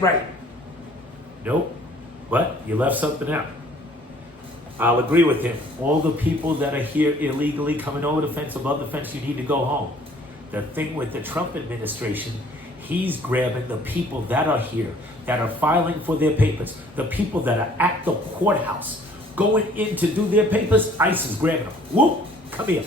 that right. Nope. But you left something out. I'll agree with him. All the people that are here illegally coming over the fence, above the fence, you need to go home. The thing with the Trump administration, he's grabbing the people that are here, that are filing for their papers, the people that are at the courthouse, going in to do their papers. ICE is grabbing them. Whoop, come here.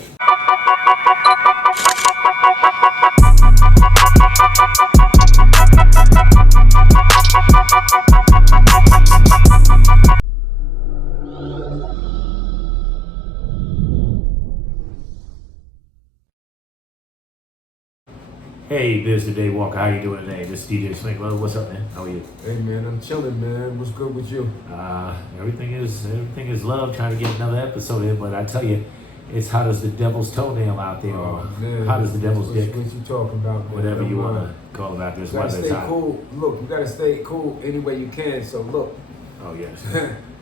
Hey, Biz the Day Walker, how you doing today? This is DJ Spank. What's up, man? How are you? Hey man, I'm chilling, man. What's good with you? Everything is love. Trying to get another episode in, but I tell you, it's hot as the devil's toenail out there. Man. Hot as the devil's dick. What you talking about, man? Whatever you want to call about this You gotta weather. stay Hot. cool. Look, you gotta stay cool any way you can. So look, Oh yes.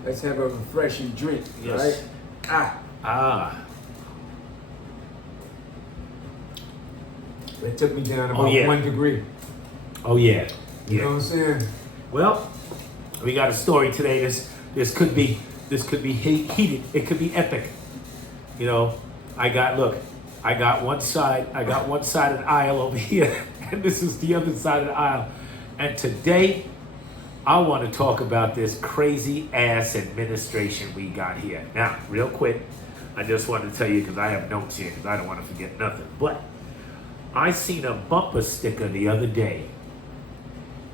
let's have a refreshing drink, Yes. right? Ah. It took me down about yeah. 1 degree. Oh yeah. You know Yeah. what I'm saying? Well, we got a story today. This could be heated. It could be epic. You know, I got one side of the aisle over here, and this is the other side of the aisle. And today, I want to talk about this crazy ass administration we got here. Now, real quick, I just wanted to tell you because I have notes here because I don't want to forget nothing. But I seen a bumper sticker the other day,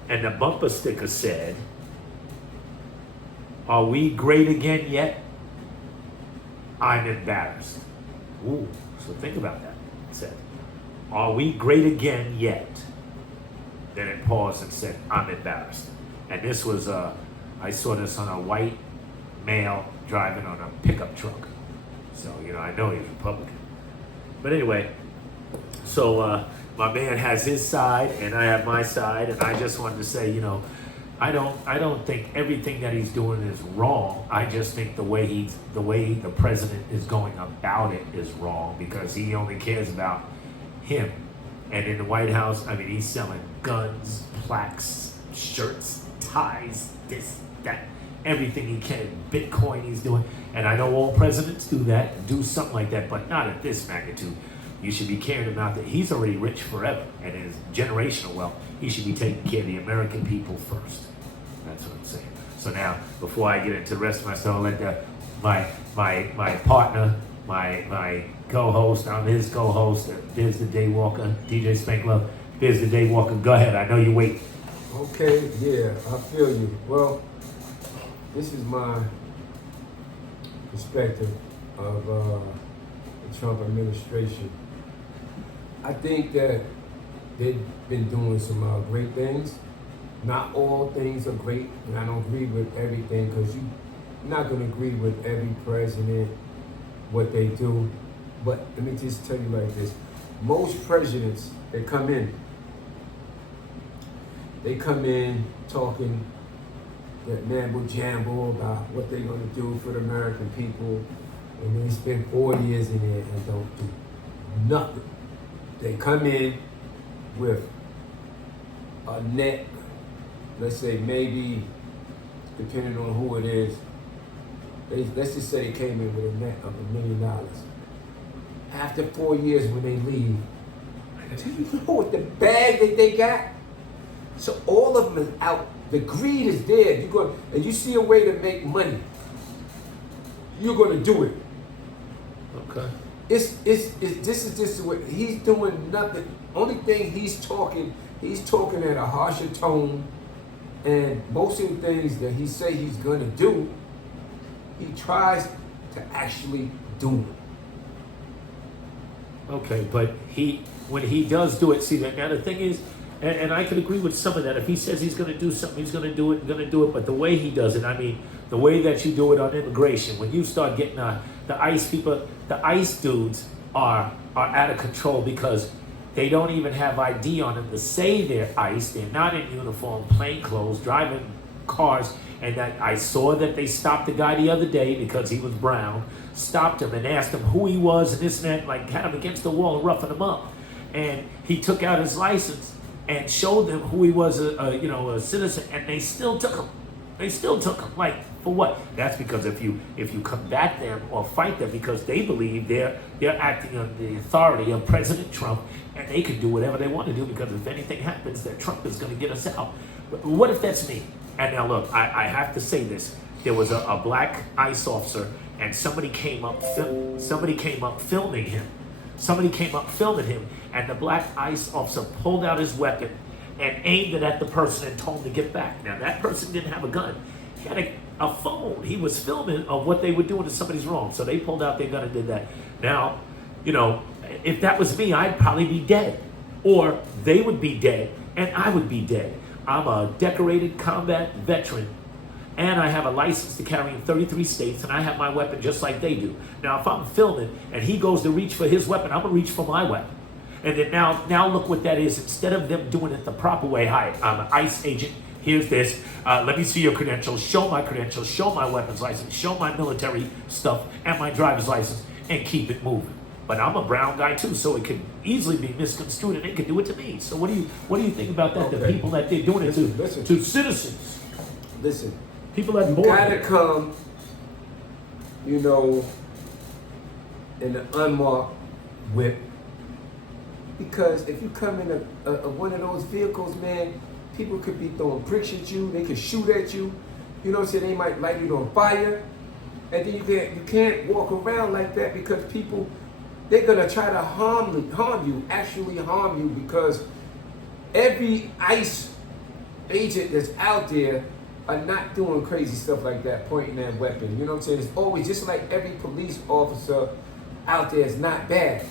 and the bumper sticker said, "Are we great again yet? I'm embarrassed." Ooh, so think about that. It said, "Are we great again yet?" Then it paused and said, "I'm embarrassed." And this was, I saw this on a white male driving on a pickup truck. So, I know he's Republican. But anyway, so my man has his side and I have my side, and I just wanted to say, I don't think everything that he's doing is wrong. I just think the way the president is going about it is wrong because he only cares about him. And in the White House, I mean, he's selling guns, plaques, shirts, ties, this, that, everything he can. Bitcoin he's doing. And I know all presidents do that, do something like that, but not at this magnitude. You should be caring about that. He's already rich forever, and his generational wealth. He should be taking care of the American people first. That's what I'm saying. So now, before I get into the rest of my story, I'll let my partner, my co-host, I'm his co-host, Biz the Day Walker, DJ Spank Love, Biz the Day Walker. Go ahead. I know you wait. Okay, yeah, I feel you. Well, this is my perspective of the Trump administration. I think that they've been doing some great things. Not all things are great, and I don't agree with everything because you're not going to agree with every president, what they do. But let me just tell you like this. Most presidents, they come in talking that mambo jambo about what they're going to do for the American people, and they spend 4 years in there and don't do nothing. They come in with a net, let's say maybe, depending on who it is, let's just say they came in with a net of $1 million. After 4 years when they leave, do you know what the bag that they got? So all of them is out. The greed is there. And you see a way to make money, you're going to do it. Okay. This is just what he's doing. Nothing. Only thing he's talking at a harsher tone, and most of the things that he say he's gonna do, he tries to actually do it. Okay, but when he does do it, see that now the thing is, and I could agree with some of that. If he says he's going to do something, he's going to do it. But the way he does it, I mean, the way that you do it on immigration, when you start getting the ICE people, the ICE dudes are out of control because they don't even have ID on them to say they're ICE. They're not in uniform, plain clothes, driving cars. And that I saw that they stopped the guy the other day because he was brown, stopped him and asked him who he was and this and that, like had him against the wall and roughing him up. And he took out his license and showed them who he was, a citizen, and they still took him. They still took him. Like, for what? That's because if you combat them or fight them, because they believe they're acting on the authority of President Trump, and they can do whatever they want to do, because if anything happens, that Trump is going to get us out. But what if that's me? And now look, I have to say this. There was a black ICE officer, and somebody came up filming him. Somebody came up filming him, and the black ICE officer pulled out his weapon and aimed it at the person and told him to get back. Now, that person didn't have a gun. He had a phone. He was filming of what they were doing to somebody's wrong. So they pulled out their gun and did that. Now, if that was me, I'd probably be dead. Or they would be dead, and I would be dead. I'm a decorated combat veteran, and I have a license to carry in 33 states, and I have my weapon just like they do. Now, if I'm filming and he goes to reach for his weapon, I'm going to reach for my weapon. And then now look what that is. Instead of them doing it the proper way, hi, I'm an ICE agent. Here's this. Let me see your credentials. Show my credentials. Show my weapons license. Show my military stuff and my driver's license, and keep it moving. But I'm a brown guy too, so it could easily be misconstrued, and they could do it to me. So what do you think about that? Okay. The people that they're doing it to citizens. Listen. People that you gotta come, in an unmarked whip. Because if you come in a one of those vehicles, man, people could be throwing bricks at you. They could shoot at you. You know what I'm saying? They might light you on fire. And then you can't walk around like that, because people, they're gonna try to harm you, because every ICE agent that's out there are not doing crazy stuff like that, pointing that weapon. You know what I'm saying? It's always just like every police officer out there is not bad.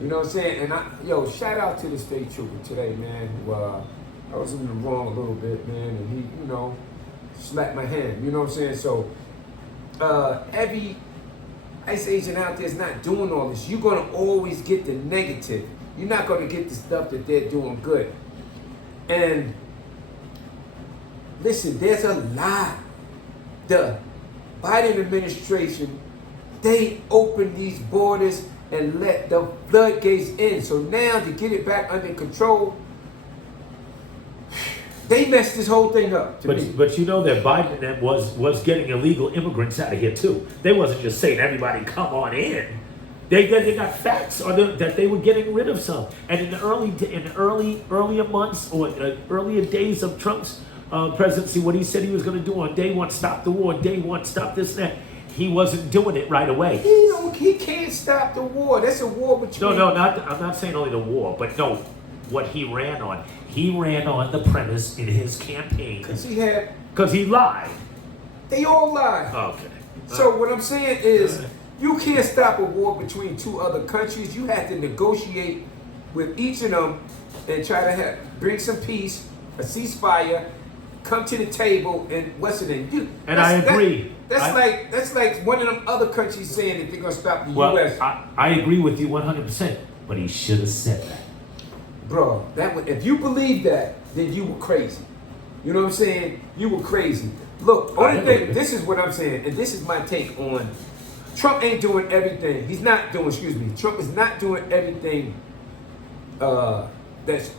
You know what I'm saying? And shout out to the state trooper today, man, who I was in the wrong a little bit, man, and he, slapped my hand. You know what I'm saying? So every ICE agent out there is not doing all this. You're gonna always get the negative. You're not gonna get the stuff that they're doing good. And listen, there's a lot. The Biden administration, they opened these borders and let the floodgates in. So now to get it back under control, they messed this whole thing up. But that Biden was getting illegal immigrants out of here too. They wasn't just saying everybody come on in. They got facts that they were getting rid of some. And in the earlier months or earlier days of Trump's presidency, what he said he was going to do on day one, stop the war, day one, stop this and that. He wasn't doing it right away. He can't stop the war. That's a war between... No, I'm not saying only the war, but no, what he ran on. He ran on the premise in his campaign. Because he lied. They all lied. Okay. So what I'm saying is, you can't stop a war between two other countries. You have to negotiate with each of them and try to bring some peace, a ceasefire, come to the table, and what's it in? I agree. That's like one of them other countries saying that they're gonna stop the U.S. I agree with you 100%, but he should have said that. Bro, if you believe that, then you were crazy. You know what I'm saying? You were crazy. Look, this is what I'm saying, and this is my take on Trump ain't doing everything. Trump is not doing everything that's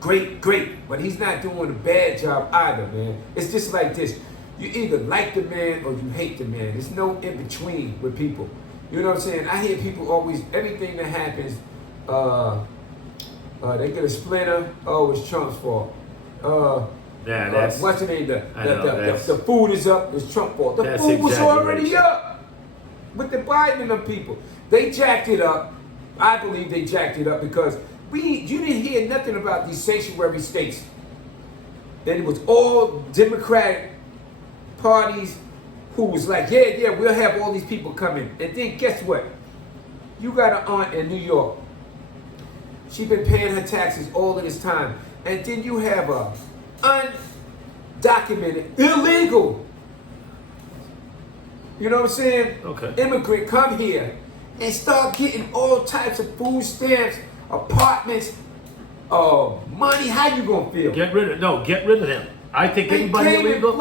great, but he's not doing a bad job either, man. It's just like this. You either like the man or you hate the man. There's no in between with people. You know what I'm saying? I hear people always, everything that happens, they get a splinter. Oh, it's Trump's fault. What's the name? The food is up. It's Trump's fault. The food was already up with the Biden and the people. They jacked it up. I believe they jacked it up because you didn't hear nothing about these sanctuary states. Then it was all Democratic parties who was like, yeah, we'll have all these people coming. And then guess what? You got an aunt in New York. She been paying her taxes all of this time. And then you have a undocumented, illegal, you know what I'm saying? Okay. Immigrant come here and start getting all types of food stamps, apartments, money. How you gonna feel? Get rid of them. I think anybody illegal,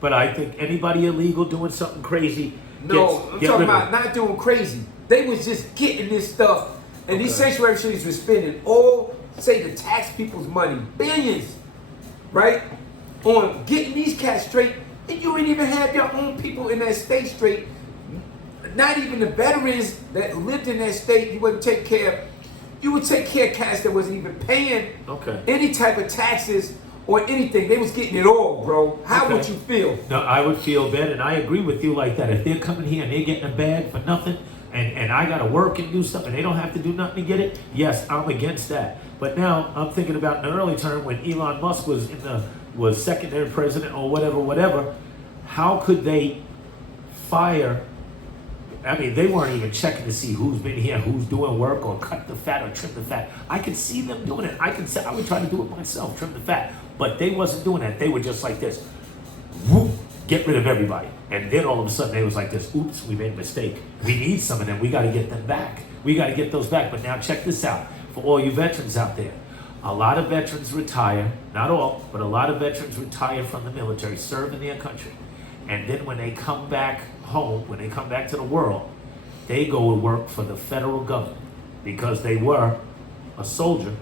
but I think anybody illegal doing something crazy. I'm talking about not doing crazy. They was just getting this stuff, and these sanctuary cities were spending all say to tax people's money, billions, right, on getting these cats straight, and you ain't even have your own people in that state straight. Not even the veterans that lived in that state, you wouldn't take care of. You would take care of cats that wasn't even paying any type of taxes or anything. They was getting it all, bro. How would you feel? No, I would feel bad, and I agree with you like that. If they're coming here and they're getting a bag for nothing, and I gotta work and do stuff, and they don't have to do nothing to get it, yes, I'm against that. But now I'm thinking about in the early term when Elon Musk was secondary president or whatever. How could they fire? I mean, they weren't even checking to see who's been here, who's doing work, or cut the fat or trim the fat. I could see them doing it. I would try to do it myself, trim the fat. But they wasn't doing that. They were just like this. Whoop, get rid of everybody. And then all of a sudden they was like this, oops, we made a mistake. We need some of them. We got to get them back. We got to get those back. But now check this out. For all you veterans out there, a lot of veterans retire, not all, but a lot of veterans retire from the military, serve in their country. And then when they come back home, when they come back to the world, they go to work for the federal government because they were a soldier.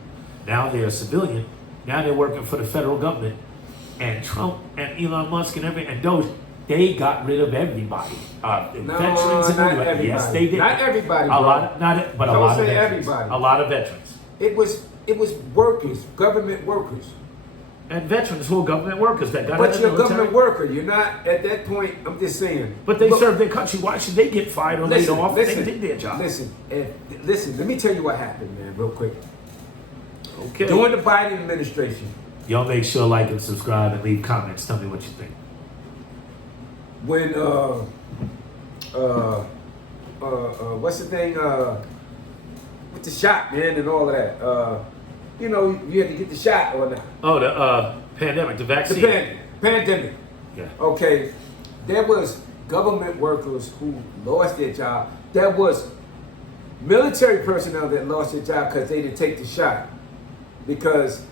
Now they're a civilian. Now they're working for the federal government. And Trump and Elon Musk and those, they got rid of everybody. Veterans and not everybody. Yes, they did. Not everybody. A lot, but a lot of veterans. Everybody. A lot of veterans. It was workers, government workers. And veterans who are government workers that got But out of the you're a military. government worker. You're not at that point. I'm just saying. But they Look, served their country. Why should they get fired or laid off? They did their job. Listen. Let me tell you what happened, man, real quick. Okay. During the Biden administration, Y'all make sure like and subscribe and leave comments. Tell me what you think. when what's the thing? With the shot, man, and all of that. You know, you had to get the shot or not. Oh, the pandemic, the vaccine. The pandemic. Yeah. Okay, there was government workers who lost their job. There was military personnel that lost their job because they didn't take the shot. Because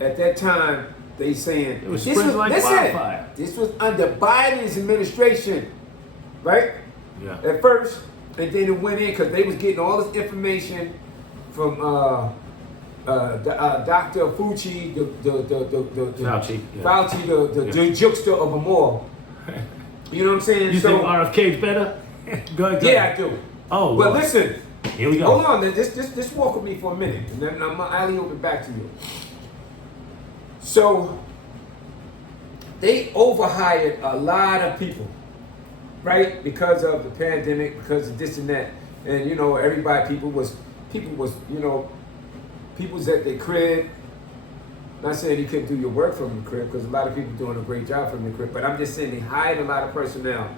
at that time, they saying It was spreading like wildfire. this was under Biden's administration, right? Yeah. At first, and then it went in because they was getting all this information from Dr. Fauci, Fauci, the jokester of them all. You know what I'm saying? You think RFK's better? Go ahead. Yeah, I do. Oh, but well. listen. Here we go. Hold on, just walk with me for a minute, and then I'm gonna alley open back to you. So they overhired a lot of people, right? Because of the pandemic, because of this and that, and you know, people was, you know, people's at their crib. Not saying you couldn't do your work from the crib, because a lot of people doing a great job from the crib, but I'm just saying they hired a lot of personnel,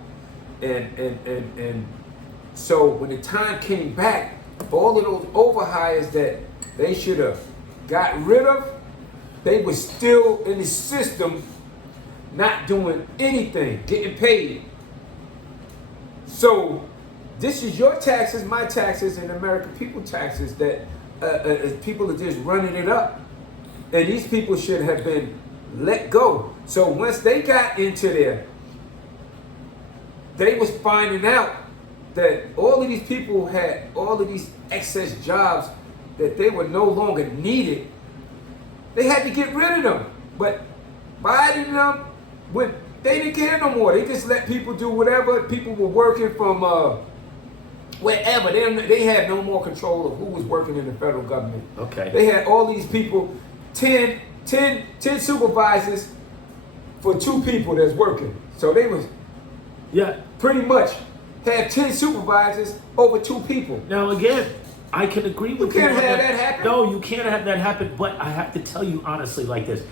and so when the time came back, all of those overhires that they should have got rid of, they were still in the system, not doing anything, getting paid. So this is your taxes, my taxes, and American people taxes that people are just running it up. And these people should have been let go. So once they got into there, they was finding out that all of these people had all of these excess jobs that they were no longer needed. They had to get rid of them. But Biden and them, they didn't care no more. They just let people do whatever. People were working from wherever. They had no more control of who was working in the federal government. Okay. They had all these people, 10 supervisors for 2 people that's working. So they was pretty much had 10 supervisors over 2 people. Now again, I can agree with you. You can't have that happen. No, you can't have that happen. But I have to tell you honestly like this.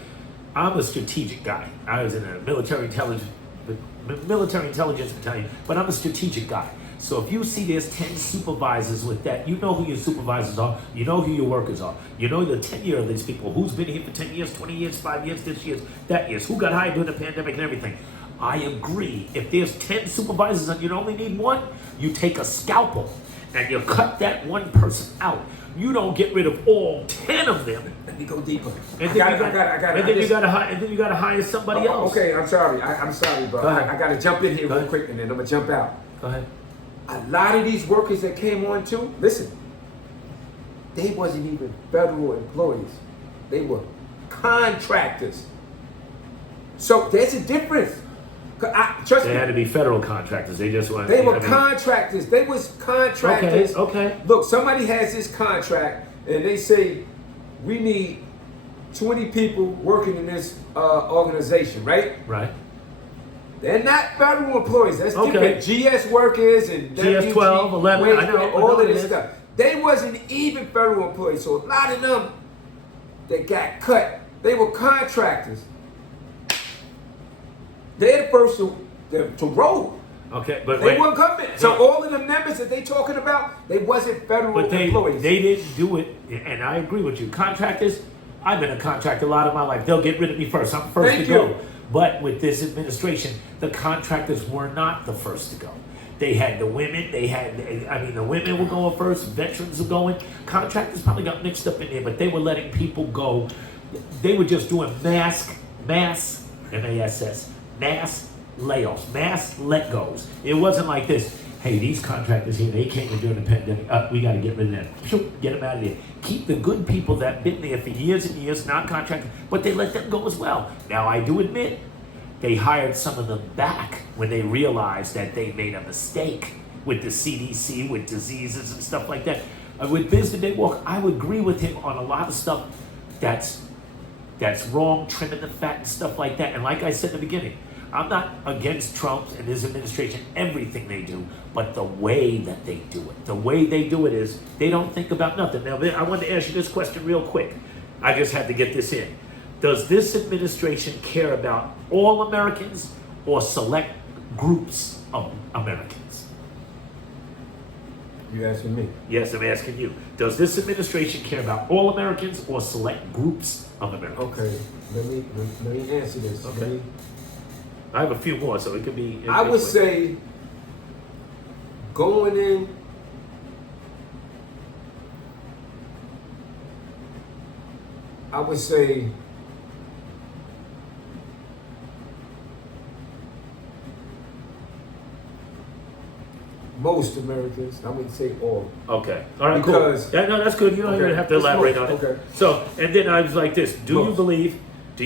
I'm a strategic guy. I was in a military intelligence battalion, but I'm a strategic guy. So if you see there's 10 supervisors with that, you know who your supervisors are, you know who your workers are, you know the tenure of these people, who's been here for 10 years, 20 years, 5 years, this year, that years, who got hired during the pandemic and everything. I agree. If there's 10 supervisors and you only need 1, you take a scalpel and you cut that one person out. You don't get rid of all 10 of them. Let me go deeper. And then you gotta hire somebody else. Okay, I'm sorry. I'm sorry, bro. I gotta jump in here real quick and then I'm gonna jump out. Go ahead. A lot of these workers that came on too, listen, they wasn't even federal employees. They were contractors. So there's a difference. Trust They me. had to be federal contractors. They just weren't. They were I mean, contractors. They was contractors. Okay. Look, somebody has this contract, and they say we need 20 people working in this organization, right? Right. They're not federal employees. That's Okay. different. GS workers and GS 12, 11, I know all it of this is. stuff. They wasn't even federal employees. So a lot of them that got cut, they were contractors. They're the first to roll. Okay, but They wait. weren't government. So all of the members that they talking about, they wasn't federal But they employees. didn't do it, and I agree with you. Contractors, I've been a contractor a lot of my life. They'll get rid of me first. I'm first Thank to go. you. But with this administration, the contractors were not the first to go. They had the women. The women were going first. Veterans were going. Contractors probably got mixed up in there, but they were letting people go. They were just doing mass MASS, mass layoffs, mass let goes. It wasn't like this. Hey, these contractors here, they came in during the pandemic. We got to get rid of them. Phew, get them out of there. Keep the good people that been there for years and years, not contractors, but they let them go as well. Now, I do admit, they hired some of them back when they realized that they made a mistake with the CDC, with diseases and stuff like that. With Biz the Day Walk, I would agree with him on a lot of stuff that's wrong, trimming the fat and stuff like that. And like I said in the beginning, I'm not against Trump and his administration, everything they do, but the way that they do it. The way they do it is they don't think about nothing. Now, I wanted to ask you this question real quick. I just had to get this in. Does this administration care about all Americans or select groups of Americans? You asking me? Yes, I'm asking you. Does this administration care about all Americans or select groups of Americans? Okay, let me answer this. Okay. I have a few more, so it could be. I would say going in, I would say most Americans. I wouldn't say all. Okay. All right. Because- cool. Yeah, no, that's good. You don't Okay, even have to it's elaborate most, on it. okay. So, and then I was like this: Do you Most. believe that? Do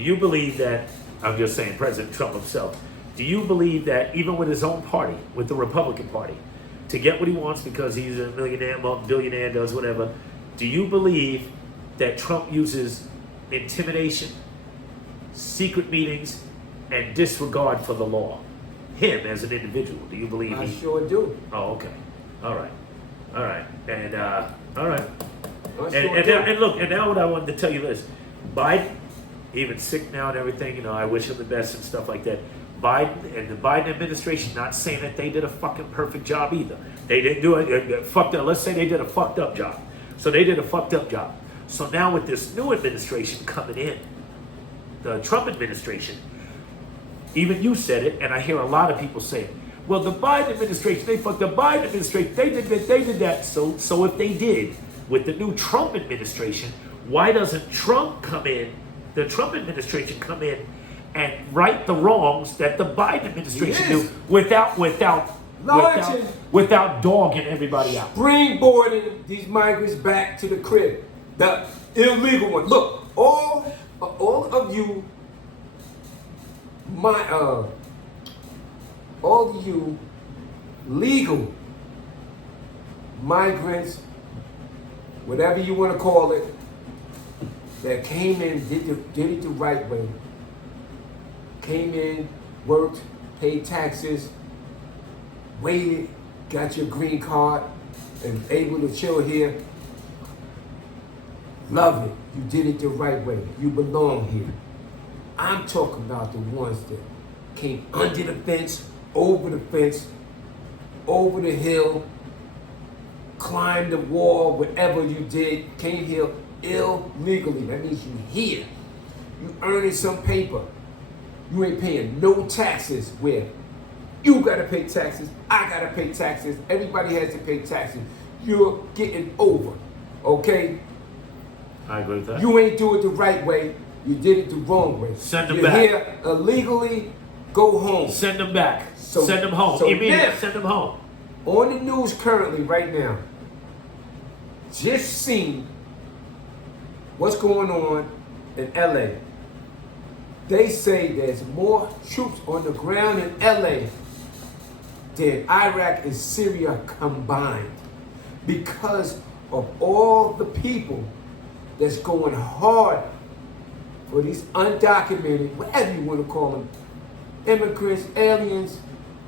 you believe that? I'm just saying, President Trump himself. Do you believe that even with his own party, with the Republican Party, to get what he wants because he's a millionaire, billionaire, does whatever? Do you believe that Trump uses intimidation, secret meetings, and disregard for the law? Him as an individual, do you believe I he? sure do. Oh, okay. All right. And all right. I sure And do. now, and look, and now what I wanted to tell you is, Biden, even sick now and everything, you know, I wish him the best and stuff like that. Biden and the Biden administration, not saying that they did a fucking perfect job either. They didn't do it, fucked up. Let's say they did a fucked up job. So they did a fucked up job. So now with this new administration coming in, the Trump administration, even you said it, and I hear a lot of people say it. Well, the Biden administration, they fucked the Biden administration, they did that, they did that. So if they did with the new Trump administration, why doesn't Trump come in, the Trump administration come in and right the wrongs that the Biden administration Yes. do without dogging everybody out? Springboarding these migrants back to the crib. The illegal one. Look, all of you, all of you legal migrants, whatever you want to call it, that came in, did it the right way. Came in, worked, paid taxes, waited, got your green card, and able to chill here. Love it. You did it the right way. You belong here. I'm talking about the ones that came under the fence, over the hill, climbed the wall, whatever you did, came here illegally. That means you here. You earning some paper. You ain't paying no taxes where you gotta pay taxes, I gotta pay taxes, everybody has to pay taxes. You're getting over, okay? I agree with that. You ain't do it the right way, you did it the wrong way. Send them You're back. here illegally, go home. Send them back. So- Send them home. so Immediately. now- Send them home. On the news currently, right now, just seen what's going on in LA. They say there's more troops on the ground in LA than Iraq and Syria combined because of all the people that's going hard for these undocumented, whatever you want to call them, immigrants, aliens,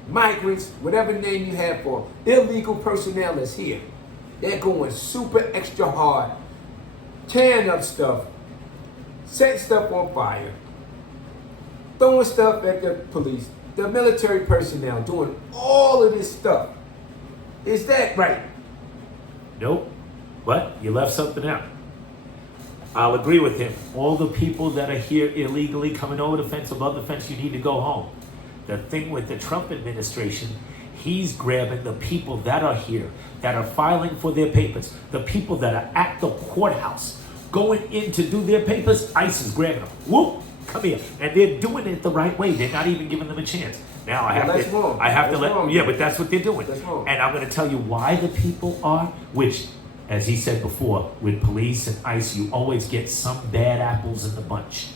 migrants, whatever name you have for illegal personnel that's here. They're going super extra hard, tearing up stuff, setting stuff on fire, throwing stuff at the police, the military personnel, doing all of this stuff. Is that right? Nope. But you left something out. I'll agree with him. All the people that are here illegally coming over the fence, above the fence, you need to go home. The thing with the Trump administration, he's grabbing the people that are here, that are filing for their papers, the people that are at the courthouse, going in to do their papers. ICE is grabbing them. Whoop, come here. And they're doing it the right way. They're not even giving them a chance. Now I have that's to, wrong. I have That's to let, wrong. yeah, but that's what they're doing. That's wrong. And I'm going to tell you why the people are, which, as he said before, with police and ICE, you always get some bad apples in the bunch.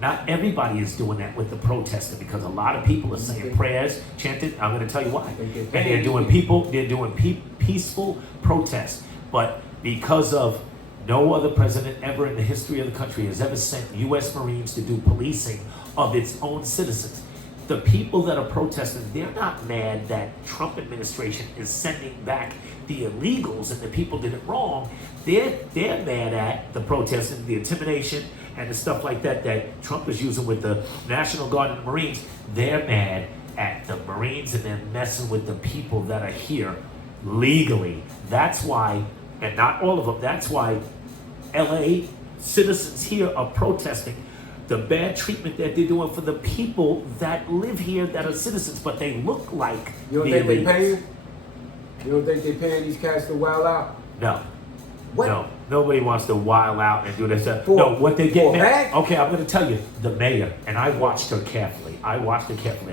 Not everybody is doing that with the protesting because a lot of people are saying prayers, chanting. I'm going to tell you why. And they're doing peaceful protests. But because of no other president ever in the history of the country has ever sent U.S. Marines to do policing of its own citizens. The people that are protesting, they're not mad that Trump administration is sending back the illegals and the people did it wrong. They're mad at the protesting, the intimidation, and the stuff like that that Trump is using with the National Guard and the Marines. They're mad at the Marines and they're messing with the people that are here legally. That's why, and not all of them, that's why LA citizens here are protesting the bad treatment that they're doing for the people that live here that are citizens, but they look like You don't the think they illegals. paying? You don't think they paying these cats to wild out? No. What? No. Nobody wants to wild out and do that stuff. For- No, what they for get. a bag? Okay, I'm going to tell you. The mayor, and I watched her carefully. A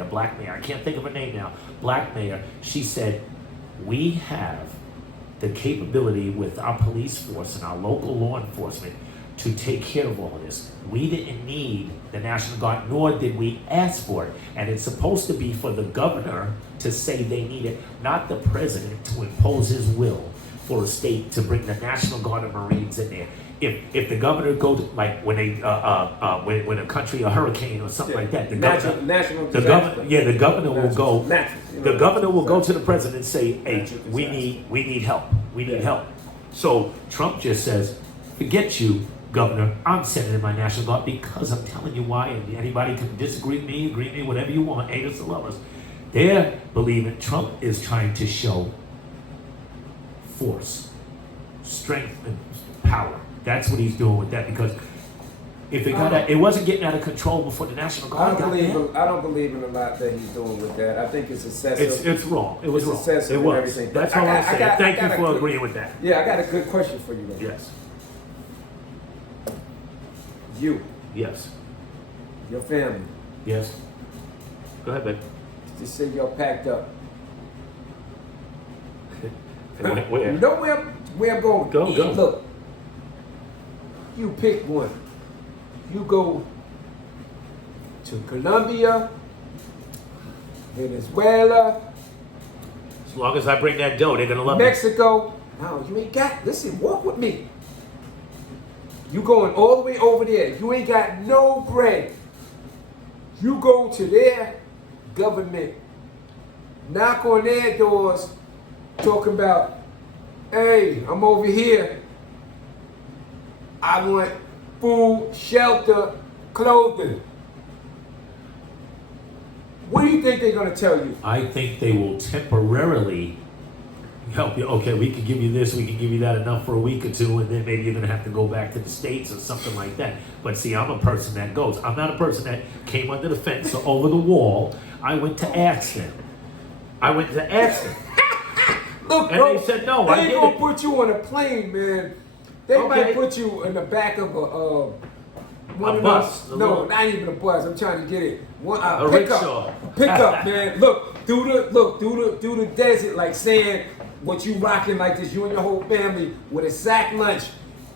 black mayor. I can't think of her name now. Black mayor. She said, we have the capability with our police force and our local law enforcement to take care of all of this. We didn't need the National Guard, nor did we ask for it. And it's supposed to be for the governor to say they need it, not the president to impose his will for a state to bring the National Guard and Marines in there. If the governor goes, like when they when a country, a hurricane or something like that, the governor will go. The governor will go to the president and say, "Hey, we need help. We need help." So Trump just says, "Forget you, Governor. I'm sending in my National Guard because I'm telling you why." And anybody can disagree with me, agree with me, whatever you want, haters or lovers. They're believing Trump is trying to show force, strength, and power. That's what he's doing with that because if it wasn't getting out of control before the National Guard got there. I don't believe in a lot that he's doing with that. I think it's excessive. It's wrong. It was It's wrong. excessive It and was. everything. That's But all I I'm got- saying. I got- Thank I you got for a good- agreeing with that. Yeah, I got a good question for you, though. Yes. You, Yes. your family, Yes. Go ahead, babe. just say you're packed up. Where? You know where I'm going? Go. Look, you pick one. You go to Colombia, Venezuela, As long as I bring that dough, they're gonna love me. Mexico. No, you ain't got. Listen, walk with me. You going all the way over there. You ain't got no bread. You go to their government, knock on their doors, talking about, hey, I'm over here. I want food, shelter, clothing. What do you think they're gonna tell you? I think they will temporarily help you. Okay, we can give you this, we can give you that enough for a week or two, and then maybe you're gonna have to go back to the States or something like that. But see, I'm a person that goes. I'm not a person that came under the fence or over the wall. I went to ask them. Look, And bro, they said no, they I ain't get gonna it. put you on a plane, man. They Okay. might put you in the back of a one A of bus, those- a No, little- not even a bus. I'm trying to get it. One A pickup. rickshaw. Pickup, man. Look, through the desert, like saying what you rocking like this, you and your whole family with a sack lunch,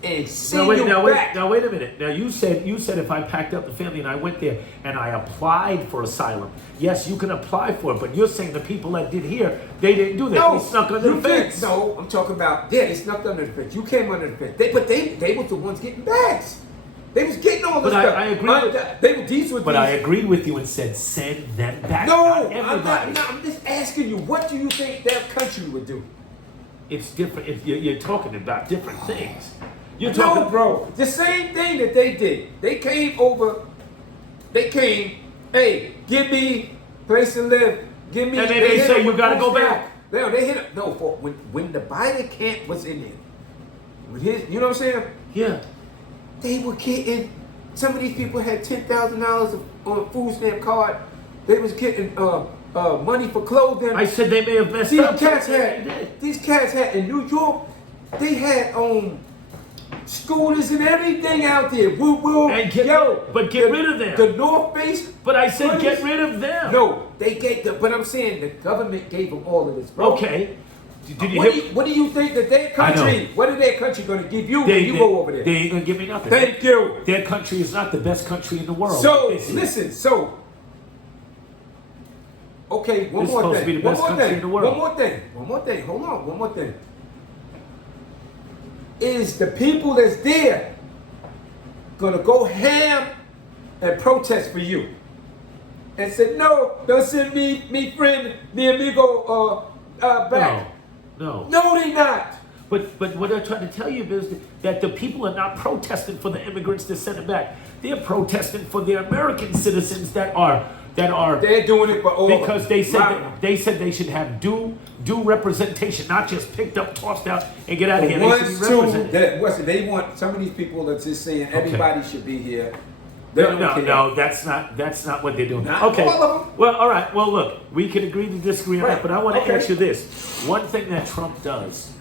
and send you back. Now wait a minute. Now you said if I packed up the family and I went there and I applied for asylum, yes, you can apply for it. But you're saying the people that did here, they didn't do that. No, they snuck under the fence. No, I'm talking about they snuck under the fence. You came under the fence. They was the ones getting bags. They was getting all the stuff. I agree. These were. But I agreed with you and said send them back. No, not everybody. I'm just asking you. What do you think that country would do? It's different. If you're talking about different things. You're talking, no, bro. The same thing that they did. They came over. They came. Hey, give me place to live. Give me. And then they say you got to go back. No, they hit it. No, for when the Biden camp was in there, with his, you know what I'm saying? Yeah. They were getting. Some of these people had $10,000 on a food stamp card. They was getting money for clothing. I said they may have messed up. These cats had in New York. They had scooters and everything out there. And get rid of them. The North Face. But I said get rid of them. No, they gave them. But I'm saying the government gave them all of this, bro. Okay. What do you think that their country? What is their country going to give you when you go over there? They ain't going to give me nothing. Thank you. Their country is not the best country in the world. So listen. So okay, one more thing. One more thing. Hold on. One more thing. Is the people that's there gonna go ham and protest for you? And say, no, don't send me friend, mi amigo back. No, they not. But what I'm trying to tell you is that the people are not protesting for the immigrants to send it back. They're protesting for the American citizens that are. They're doing it for all because they said they should have due representation, not just picked up, tossed out, and get out of here. They want some of these people that's just saying everybody should be here. No, that's not what they're doing. Not okay. all of them. Well, all right. Well, look, we can agree to disagree on that, but I want to ask you this: one thing that Trump does,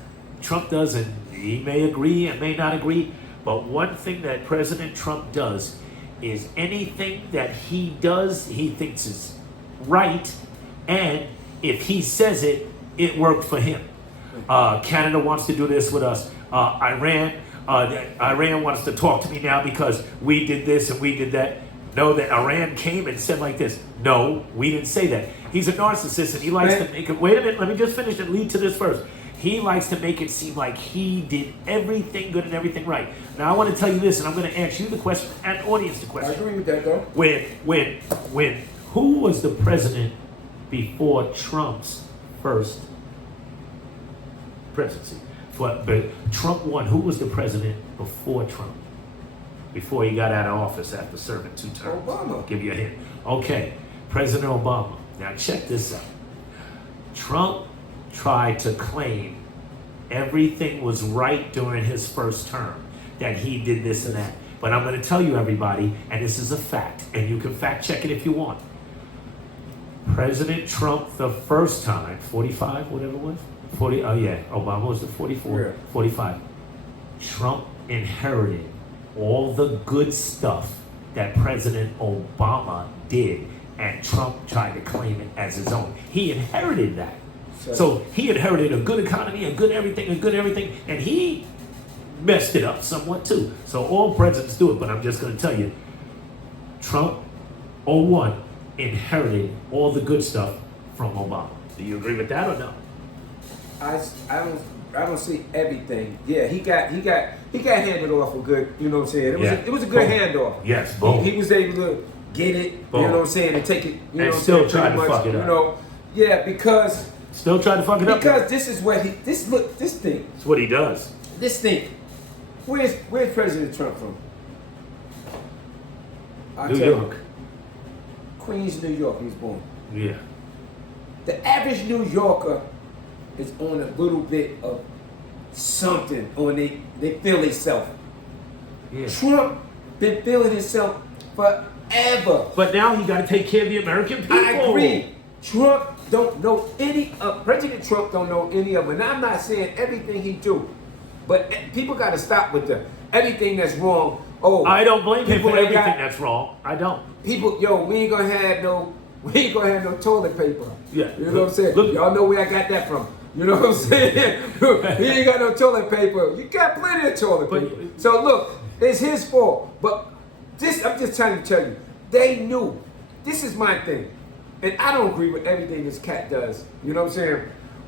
and he may agree and may not agree, but one thing that President Trump does is anything that he does, he thinks is right, and if he says it, it worked for him. Canada wants to do this with us. Iran wants to talk to me now because we did this and we did that. No, that Iran came and said like this. No, we didn't say that. He's a narcissist and he likes to make it. Wait a minute, let me just finish and lead to this first. He likes to make it seem like he did everything good and everything right. Now I want to tell you this, and I'm going to ask you the question and audience the question. I agree with that, though. When who was the president before Trump's first presidency? But Trump won. Who was the president before Trump? Before he got out of office after serving 2 terms? Obama. Give you a hint. Okay, President Obama. Now check this out. Trump tried to claim everything was right during his first term, that he did this and that. But I'm going to tell you, everybody, and this is a fact, and you can fact check it if you want. President Trump, the first time, 45, whatever it was, 40, oh yeah, Obama was the 44, yeah. 45. Trump inherited all the good stuff that President Obama did, and Trump tried to claim it as his own. He inherited that. So he inherited a good economy, a good everything, and he messed it up somewhat too. So all presidents do it, but I'm just going to tell you, Trump, 01, inherited all the good stuff from Obama. Do you agree with that or no? I don't see everything. Yeah, he got handed off a good. You know what I'm saying? It was a good handoff. Yes, he was able to get it. Boom. You know what I'm saying, and take it. You know and what I'm still saying? try to fuck it up. You know, yeah, because. Still trying to fuck it up. Because this is what this thing. It's what he does. This thing. Where's President Trump from? New York. Queens, New York. He was born. Yeah. The average New Yorker is on a little bit of something on they feel themselves. Yeah. Trump been feeling himself forever. But now he got to take care of the American people. I agree. Trump don't know any of President Trump don't know any of it. And I'm not saying everything he do, but people got to stop with the everything that's wrong. Oh, I don't blame him for everything that's wrong. I don't. People, we ain't gonna have no we ain't gonna have no toilet paper. Yeah. You know what I'm saying? Look- Y'all know where I got that from. You know what I'm saying? He ain't got no toilet paper. You got plenty of toilet But- paper. So look, it's his fault. But this, I'm just trying to tell you, they knew. This is my thing. And I don't agree with everything this cat does. You know what I'm saying?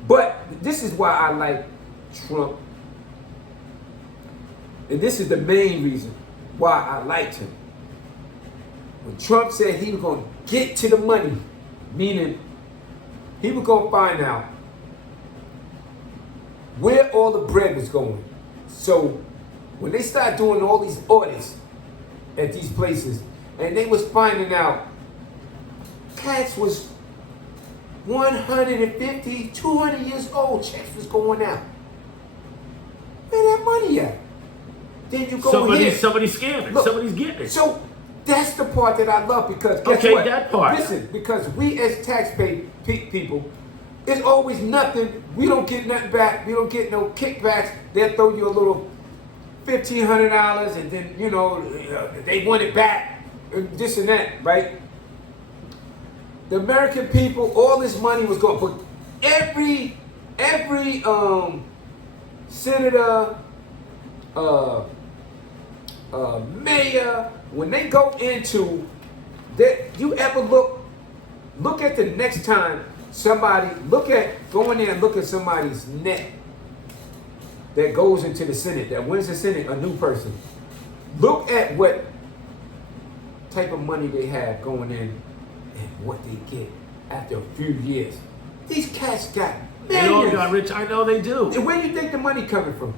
But this is why I like Trump. And this is the main reason why I liked him. When Trump said he was going to get to the money, meaning he was going to find out where all the bread was going. So when they start doing all these audits at these places, and they was finding out cats was 150, 200 years old, checks was going out. Where that money at? Then you go here. Somebody's scamming. Look, Somebody's getting it. So that's the part that I love because guess Okay, what? that part. Listen, because we as taxpayer people, it's always nothing. We don't get nothing back. We don't get no kickbacks. They'll throw you a little $1,500 and then, you know, they want it back, this and that, right? The American people, all this money was going, but every senator, mayor, when they go into that, you ever look at the next time somebody go in there and look at somebody's net that goes into the Senate, that wins the Senate, a new person. Look at what type of money they have going in and what they get after a few years. These cats got They all millions. got rich. I know they do. And where do you think the money coming from?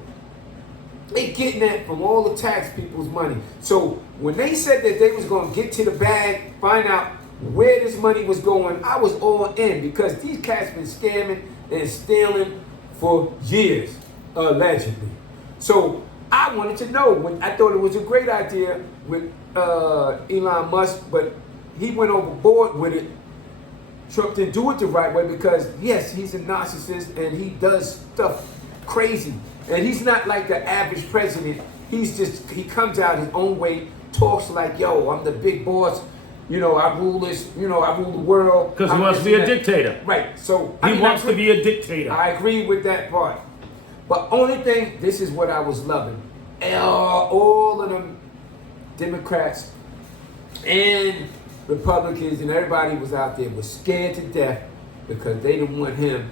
They getting that from all the tax people's money. So when they said that they was going to get to the bag, find out where this money was going, I was all in because these cats been scamming and stealing for years, allegedly. So I wanted to know. When I thought it was a great idea with Elon Musk, but he went overboard with it. Trump didn't do it the right way because, yes, he's a narcissist and he does stuff crazy. And he's not like the average president. He comes out his own way, talks like, yo, I'm the big boss. You know, I rule this, I rule the world. Because he wants to be a dictator. Right. So He wants to be a dictator. I agree with that part. But only thing, this is what I was loving. All of them Democrats and Republicans and everybody was out there was scared to death because they didn't want him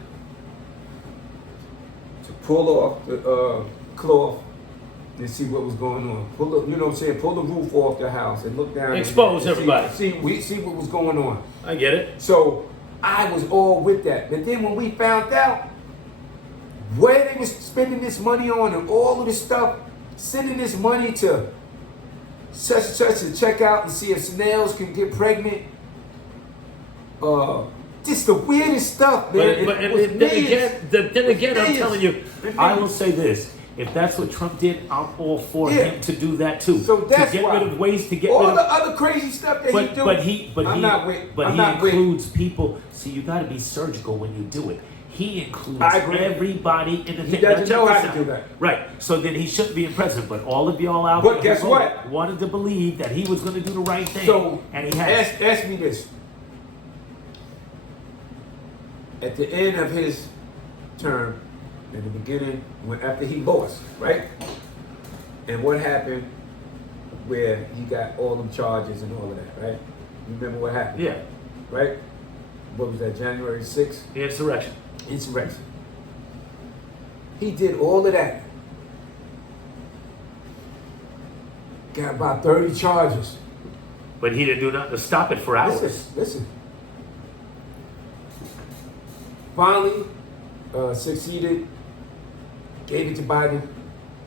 to pull off the cloth and see what was going on. Pull the roof off the house and look down. Expose and everybody. See what was going on. I get it. So I was all with that. But then when we found out where they was spending this money on and all of this stuff, sending this money to such and such to check out and see if snails can get pregnant. Just the weirdest stuff, man. But It was then again, I'm millions. telling you, I will say this. If that's what Trump did, I'm all for Yeah. him to do that too. So that's to get why. rid of ways to get all rid of the other crazy stuff that he do. But he I'm not with. includes people. See, you got to be surgical when you do it. He includes I agree. everybody in the He thing. doesn't Now, know check how this to out. do that. Right. So then he shouldn't be in president. But all of y'all out But there guess who what? wanted to believe that he was going to do the right thing, So and he has. ask me this. At the end of his term, in the beginning, after he lost, right? And what happened where he got all them charges and all of that, right? You remember what happened? Yeah. Right? What was that, January 6th? The insurrection. Insurrection. He did all of that. Got about 30 charges. But he didn't do nothing to stop it for hours. Listen. Finally, succeeded, gave it to Biden.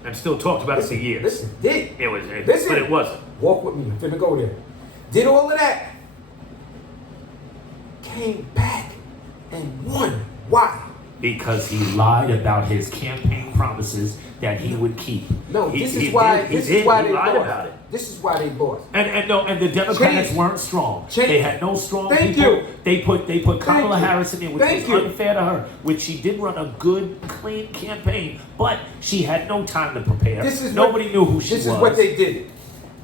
And still talked about it for years. Listen, did. Listen. But it wasn't. Walk with me. I'm finna go there. Did all of that. Came back and won. Why? Because he lied about his campaign promises that he would keep. No, He this is why lied they about lost. it. This is why they lost. And the Democrats Change. weren't strong. Change. They had no strong Thank people. you. They put Kamala you. Harris in there, which Thank was you. unfair to her, which she did run a good, clean campaign, but she had no time to prepare. Nobody knew who she was. This is what they did.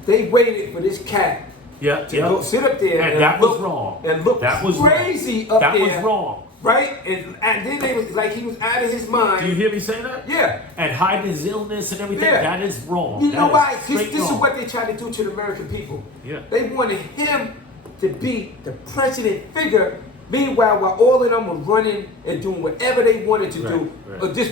They waited for this cat Yeah, to yeah. go sit up there And that was look, wrong. and look That was wrong. crazy up That there. was wrong. Right? And then they was like he was out of his mind. Do you hear me say that? Yeah. And hide his illness and everything. Yeah. That is wrong. You That know is why? straight This is wrong. what they tried to do to the American people. Yeah. They wanted him to be the president figure. Meanwhile, while all of them were running and doing whatever they wanted to do, right. or just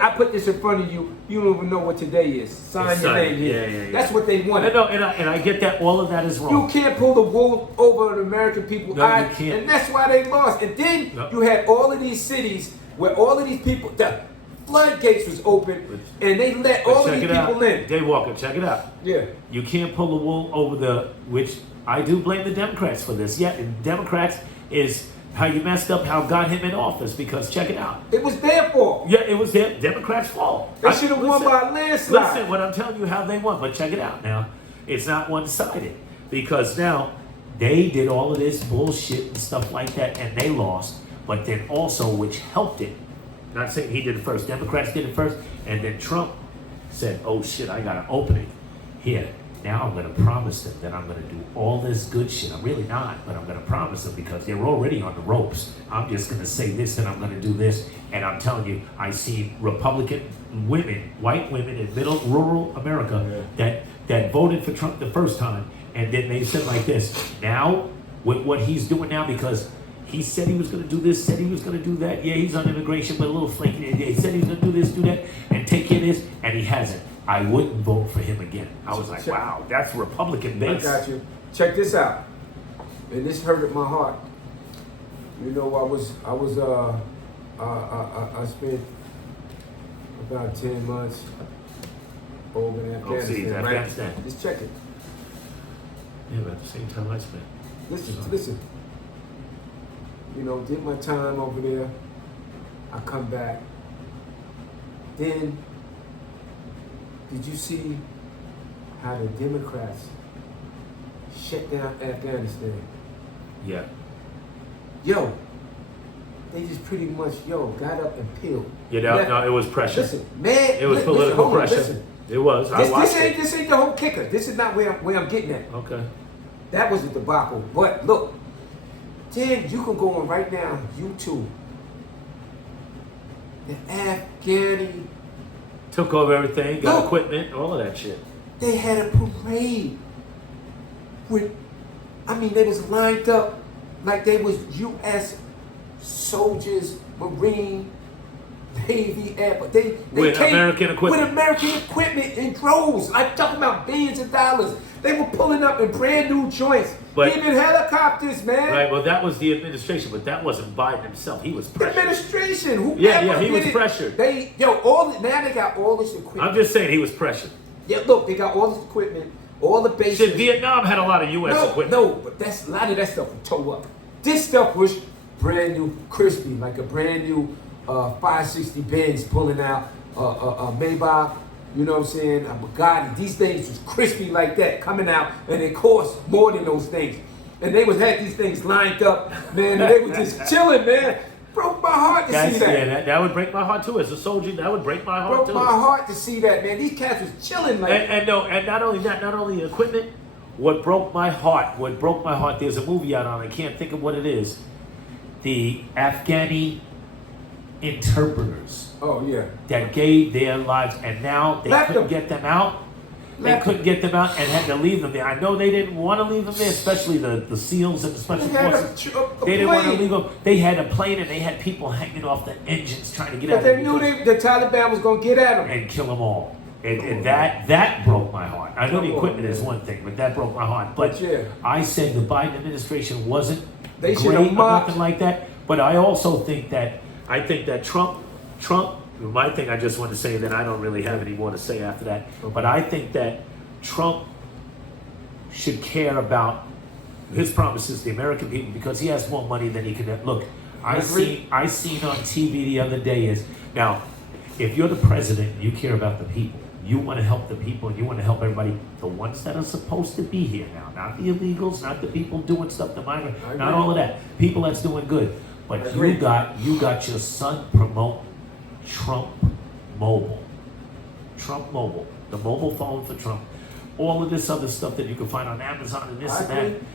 I put this in front of you. You don't even know what today is. Sign your name here. Yeah. That's what they I wanted. know, and I get that. All of that is You wrong. can't pull the wool over the American people's No, you eyes, can't. and that's why they lost. And then No. you had all of these cities where all of these people, the floodgates was open, and they let But all of check these it out. people in. Dave Walker, check it out. Yeah. You can't pull the wool over which I do blame the Democrats for this. Yeah, and Democrats is how you messed up, how got him in office, because check it out. It was their fault. Yeah, it was their Democrats' fault. They should have won Listen, by a landslide. Listen, what I'm telling you how they won, but check it out now. It's not one-sided because now they did all of this bullshit and stuff like that, and they lost. But then also, which helped it. Not saying he did it first. Democrats did it first, and then Trump said, "Oh shit, I got an opening here. Now I'm going to promise them that I'm going to do all this good shit. I'm really not, but I'm going to promise them because they're already on the ropes. I'm just going to say this and I'm going to do this." And I'm telling you, I see Republican women, white women in rural America that voted for Trump the first time, and then they said like this. Now, with what he's doing now, because he said he was going to do this, said he was going to do that. Yeah, he's on immigration, but a little flaky. He said he was going to do this, do that, and take care of this, and he hasn't. I wouldn't vote for him again. I was like, wow, that's Republican I base. got you. Check this out, and this hurted my heart. You know, I spent about 10 months over in Afghanistan. Overseas, right? Afghanistan. Just check it. Yeah, but at the same time I spent. Listen. You know, did my time over there. I come back. Then, did you see how the Democrats shut down Afghanistan? Yeah. Yo, they just pretty much, got up and peeled. Yeah, no, it was pressure. Listen, man. It was political pressure. It was. I watched it. This ain't the whole kicker. This is not where I'm getting at. Okay. That was a debacle. But look, then you can go on right now, YouTube. The Afghani, Took over everything, got Look. equipment, all of that shit. they had a parade with, they was lined up like they was U.S. soldiers, Marine, Navy, Air, but they With came American equipment. With American equipment in droves. I'm talking about billions of dollars. They were pulling up in brand new joints. But- Even helicopters, man. Right, well, that was the administration, but that wasn't Biden himself. He was The pressured. administration, whoever Yeah, he did was it, pressured. Now they got all this equipment. I'm just saying he was pressured. Yeah, look, they got all this equipment, all the bases. Shit, Vietnam had a lot of U.S. equipment. No, but that's a lot of that stuff was toe up. This stuff was brand new, crispy, like a brand new 560 Benz pulling out a Maybach. You know what I'm saying? A Bugatti. These things was crispy like that coming out, and it cost more than those things. And they had these things lined up, man. And they were just chilling, man. Broke my heart to see that. Yeah, that would break my heart too. As a soldier, that would break my heart Broke too. my heart to see that, man. These cats was chilling like. And not only that, not only equipment. What broke my heart? There's a movie out on. I can't think of what it is. The Afghani interpreters Oh yeah. that gave their lives, and now they Left couldn't them. get them out. They Left couldn't get them out and had to leave them there. I know they didn't want to leave them there, especially the SEALs and the special They had forces. a They didn't want to plane. leave them. They had a plane and they had people hanging off the engines trying to get But out. they of knew there the Taliban was gonna get at them. and kill them all. And Come on, that broke my heart. I know Come the on, equipment is man. one thing, but that broke my heart. But Yeah. I said the Biden administration wasn't They great should've or mocked. nothing like that. But I also think that Trump. My thing I just want to say that I don't really have any more to say after that. Okay. But I think that Trump should care about his promises to the American people because he has more money than he can. Look, I seen on TV the other day is now, if you're the president, you care about the people. You want to help the people. You want to help everybody. The ones that are supposed to be here now, not the illegals, not the people doing stuff to minor, I not agree. all of that. People that's doing good. But I agree. you got your son promote Trump Mobile. Trump Mobile, the mobile phone for Trump. all of this other stuff that you can find on Amazon and this I and agree.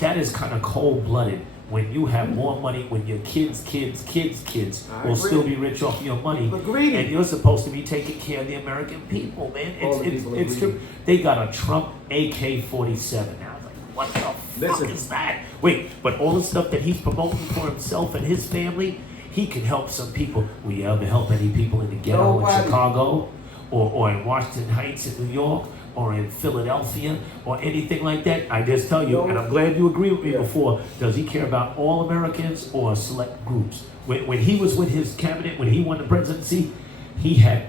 that is kind of cold-blooded. When you have more money, when your kids I will agree. still be rich off your money, But greedy. and you're supposed to be taking care of the American people, man. All the people are It's greedy. they got a Trump AK-47 now. Like, what the fuck Listen. is that? Wait, but all the stuff that he's promoting for himself and his family, he can help some people. Will you ever help any people in the ghetto in Nobody. Chicago, or in Washington Heights in New York, or in Philadelphia, or anything like that? I just tell you, No. and I'm glad you agreed with me Yeah. before. Does he care about all Americans or select groups? When he was with his cabinet, when he won the presidency, he had,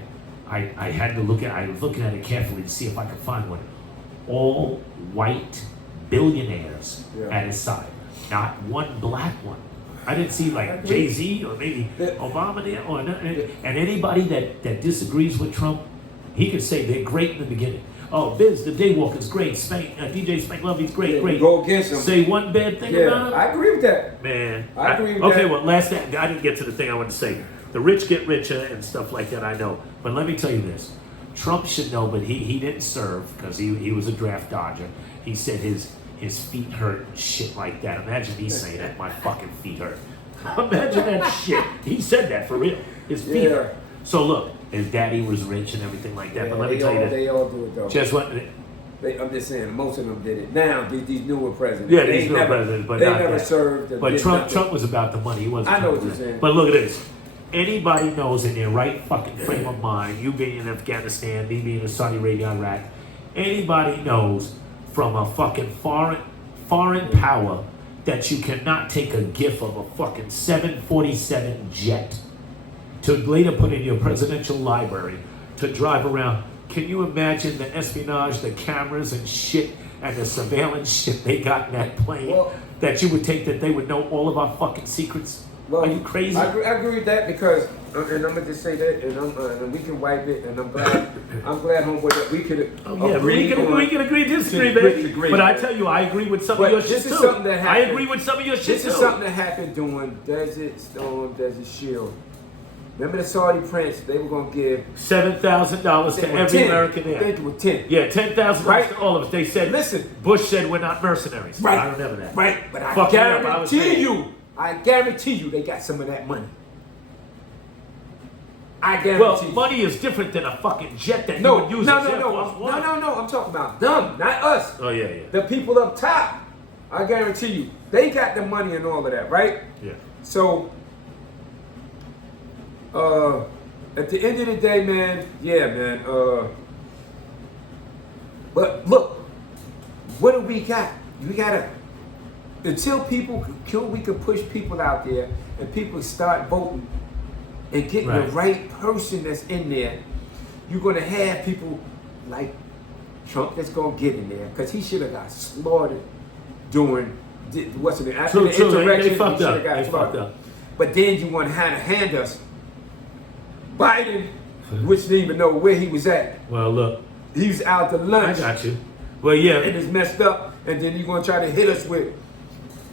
I had to look at, I was looking at it carefully to see if I could find one. All white billionaires Yeah. at his side, not one black one. I didn't see like Agree. Jay-Z or maybe Yeah. Obama there, and anybody that disagrees with Trump, he could say they're great in the beginning. Oh, Biz, the Daywalker's great. DJ Spank Lovey's great, Yeah, great. Go against him. Say one bad thing about Yeah, him. I agree with that. Man, I agree with okay, that. well, last thing, I didn't get to the thing I wanted to say. The rich get richer and stuff like that, I know. But let me tell you this. Trump should know, but he didn't serve because he was a draft dodger. He said his feet hurt and shit like that. Imagine me saying that, my fucking feet hurt. Imagine that shit. He said that for real. His feet Yeah. hurt. So look, his daddy was rich and everything like that. Yeah, But let me they tell you all, this. they all do it though. Just what... I'm just saying, most of them did it. Now, these newer presidents. Yeah, they these newer never, presidents, but they not never that. served. or But did Trump nothing. Trump was about the money. He wasn't. I know Trump what was you're that. saying. But look at this. Anybody knows in their right fucking frame of mind, you being in Afghanistan, me being in Saudi Arabia, Iraq, anybody knows from a fucking foreign power that you cannot take a gift of a fucking 747 jet to later put in your presidential library to drive around. Can you imagine the espionage, the cameras and shit, and the surveillance shit they got in that plane? Well- that you would take that they would know all of our fucking secrets? Well, Are you crazy? I agree with that because, and I'm gonna just say that, and we can wipe it, and I'm glad, homeboy, that we could Oh, yeah, agree we can agree to disagree, to baby. disagree, but I man. tell you, I agree with some But of your this shit is too. something that I happened. agree with some of your shit This too. is something that happened during Desert Storm, Desert Shield. Remember the Saudi prince? They were gonna give $7,000 to every 10. American I there. think it was 10. Yeah, $10,000 Right. to all of us. They said, Listen. Bush said we're not mercenaries. Right. I remember that. Right, but I Fuck me up, I was guarantee you, they got some of that money. I guarantee Well, you. money is different than a fucking jet that you No, would use no, as no, Air no, Force One. no. I'm talking about them, not us. Oh, yeah, yeah. The people up top. I guarantee you, they got the money and all of that, right? Yeah. So, at the end of the day, man, yeah, man. But look, what do we got? We gotta until we can push people out there and people start voting and getting the right person that's in there. You're gonna have people like Trump that's gonna get in there because he should have got slaughtered during after the True. insurrection. They fucked he shoulda up. got They slaughtered. fucked up. But then you want to hand us Biden, which didn't even know where he was at. Well, look, He was out to I lunch got you. Well, yeah. and it's messed up. And then you're going to try to hit us with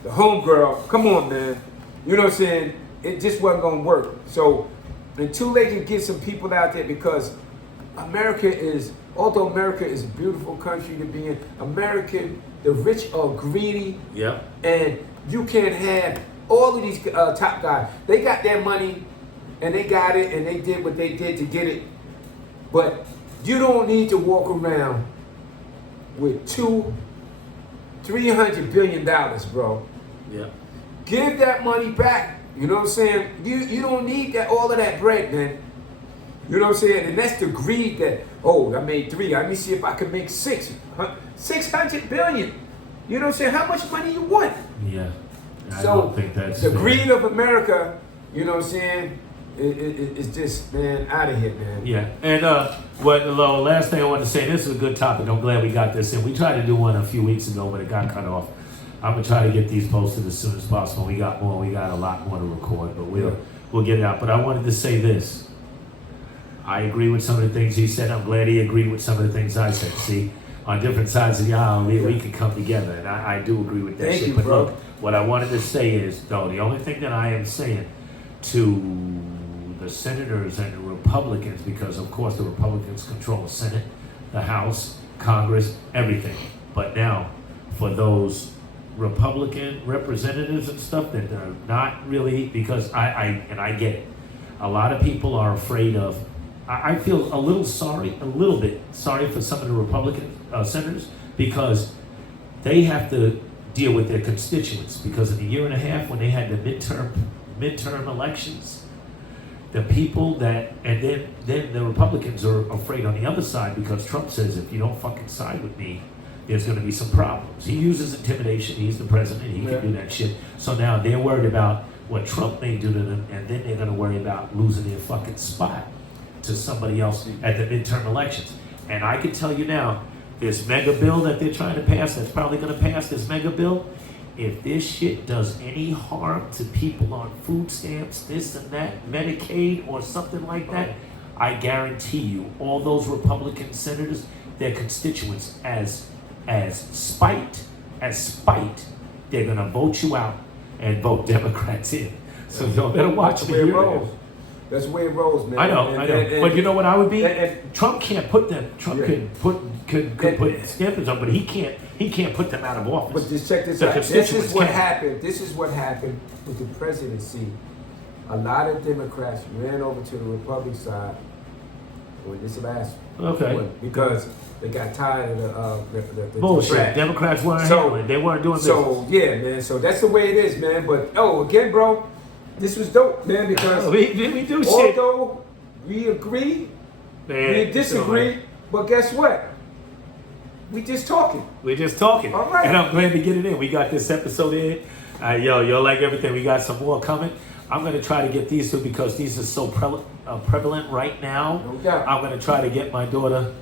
the homegirl. Come on, man. You know what I'm saying? It just wasn't going to work. So until they can get some people out there, because although America is a beautiful country to be in, the rich are greedy. Yep. And you can't have all of these top guys. They got their money, and they got it, and they did what they did to get it. But you don't need to walk around with $300 billion, bro. Yeah. Give that money back. You know what I'm saying? You don't need all of that bread, man. You know what I'm saying? And that's the greed that, I made 3. Let me see if I can make 6. $600 billion. You know what I'm saying? How much money you want? Yeah. I So don't think that's the fair. greed of America, you know what I'm saying? It's just, man, out of here, man. Yeah, and last thing I want to say, this is a good topic. I'm glad we got this in. We tried to do one a few weeks ago, but it got cut off. I'm gonna try to get these posted as soon as possible. We got a lot more to record, but we'll get it out. But I wanted to say this. I agree with some of the things he said. I'm glad he agreed with some of the things I said. See, on different sides of the aisle, we can come together, and I do agree with that Thank shit. you, But bro. look, what I wanted to say is, though, the only thing that I am saying to the senators and the Republicans, because of course the Republicans control the Senate, the House, Congress, everything. But now, for those Republican representatives and stuff that are not really, because I get it. A lot of people are afraid of, I feel a little bit sorry for some of the Republican senators, because they have to deal with their constituents, because in a year and a half when they had the midterm elections, the people that, and then the Republicans are afraid on the other side, because Trump says, if you don't fucking side with me, there's going to be some problems. He uses intimidation. He's the president. He can do that shit. So now they're worried about what Trump may do to them, and then they're going to worry about losing their fucking spot to somebody else at the midterm elections. And I can tell you now, this mega bill that they're trying to pass, that's probably going to pass, this mega bill, if this shit does any harm to people on food stamps, this and that, Medicaid or something like that, I guarantee you, all those Republican senators, their constituents, as spite, they're gonna vote you out and vote Democrats in. So y'all better watch That's the way it rolls. That's the way it rolls, man. I know. But you know what I would be? Trump can't put them. Trump Yeah. could put stamps on, but he can't put them out of office. But just check this The out. This constituents is what can. happened. This is what happened with the presidency. A lot of Democrats ran over to the Republican side when this last Okay. one because they got tired of the Bullshit. draft. Democrats weren't So- handling it. They weren't doing So yeah, man. So that's the way it is, man. But again, bro, this was dope, man. Because business. We do shit. although we agree, Man, we disagree, but guess what? We just talking. We're just talking. All right. And I'm glad to get it in. We got this episode in. Y'all like everything. We got some more coming. I'm going to try to get these two because these are so prevalent right now. No doubt. I'm going to try to get my daughter.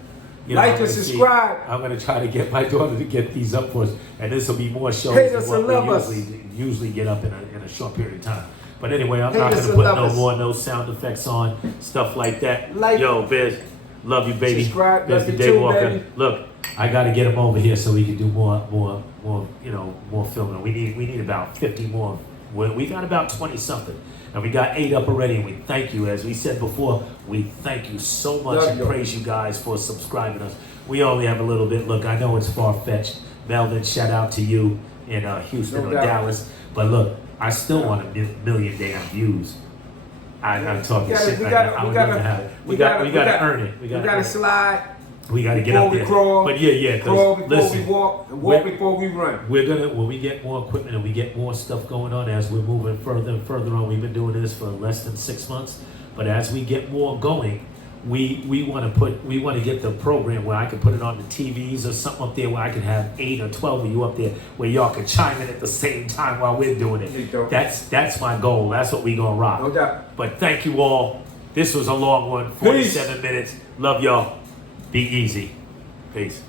Like and subscribe. I'm going to try to get my daughter to get these up for us. And this will be more shows Hate than us what and love we us. usually get up in a short period of time. But anyway, I'm Hate not us going to and put love us. no sound effects on, stuff like that. Like- Yo, Biz, love you, baby. Subscribe, Biz love the you Day too, Walker. baby. Look, I got to get him over here so we can do more, more filming. We need about 50 more. We got about 20 something, and we got 8 up already. And we thank you, as we said before, we thank you so much Love and you. praise you guys for subscribing us. We only have a little bit. Look, I know it's far fetched. Melvin, shout out to you in Houston No or doubt. Dallas. But look, I still want a million damn views. I'm talking shit right now. We gotta earn it. We gotta slide. We gotta get Before up we there. crawl, But yeah, 'cause Crawl before listen, we walk, and we're- walk before we run. we're gonna, when we get more equipment and we get more stuff going on as we're moving further and further on. We've been doing this for less than 6 months, but as we get more going, we want to get the program where I can put it on the TVs or something up there where I can have 8 or 12 of you up there where y'all can chime in at the same time while we're doing There you it. go. That's my goal. That's what we gonna rock. No doubt. But thank you all. This was a long one, 47 minutes. Love y'all. Be easy. Peace.